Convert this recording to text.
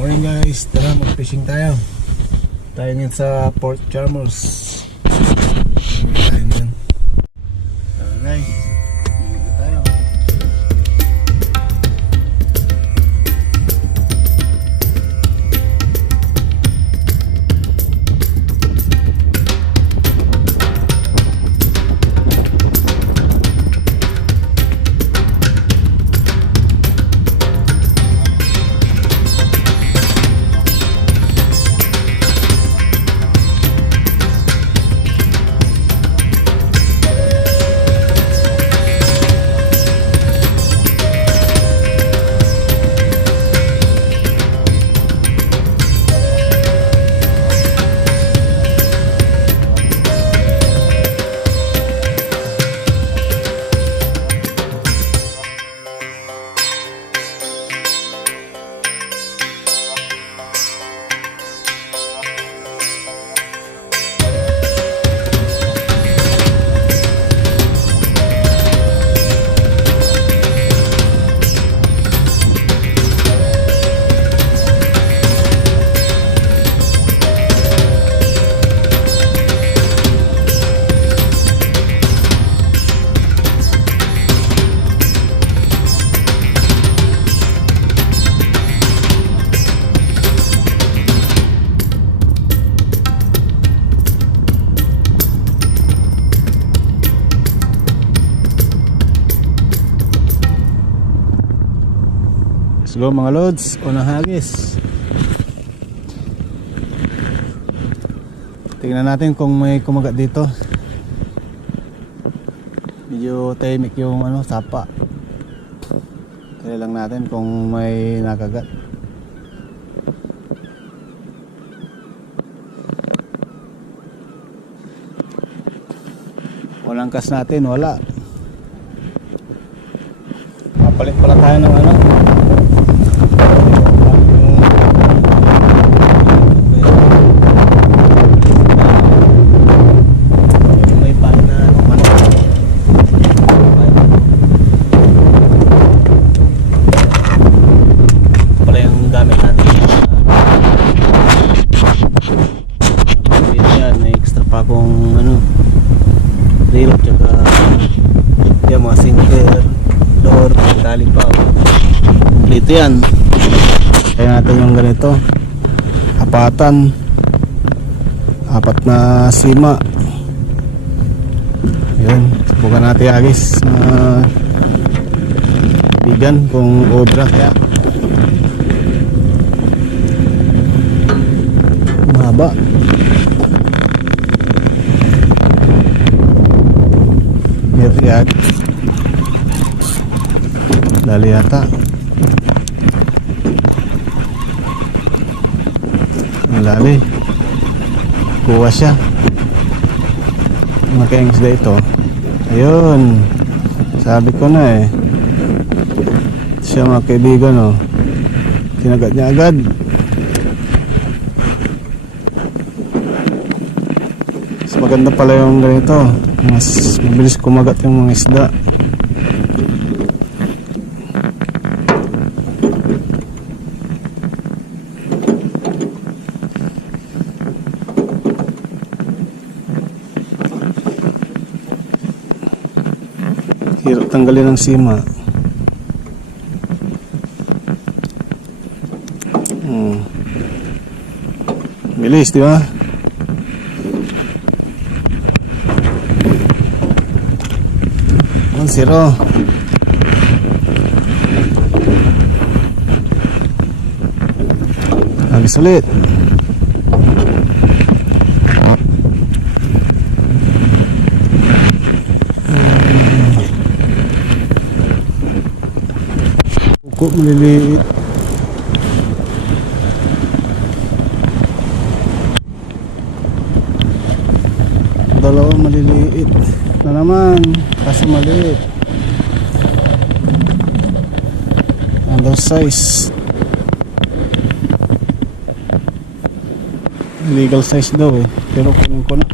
Morning guys, tara mag-fishing tayo. Tayo ngayon sa Port Chalmers. Let's go mga loads, unang hagis. Tingnan natin kung may kumagat dito. Medyo tahimik yung ano, sapa. Kaya lang natin kung may nakagat. Walang kas natin, wala. Mapalit pala tayo ng ano. May pan na ano, manok. Pala yung gamit natin. Napagawin yan, may extra pa akong ano, reel tsaka yung mga sinker, door, tali pa. Dito yan. Kaya natin yung ganito. Apatan. Apat na sima. Yun. Subukan natin agis na bigan kung obra kaya. Mahaba. Hiyat-hiyat. Dali yata. Lali. Kuha siya. Makaings na ito. Ayun. Sabi ko na eh. Siya mga kaibigan oh. Kinagat niya agad. Mas maganda pala yung ganito. Mas mabilis kumagat yung mga isda. Hirap tanggalin ng sima. Hmm. Bilis, di ba? One zero. Agis ulit. Kuko maliliit. Dalawa maliliit. Na naman, kaso maliit. Under size. Legal size daw eh. Pero kunin ko na.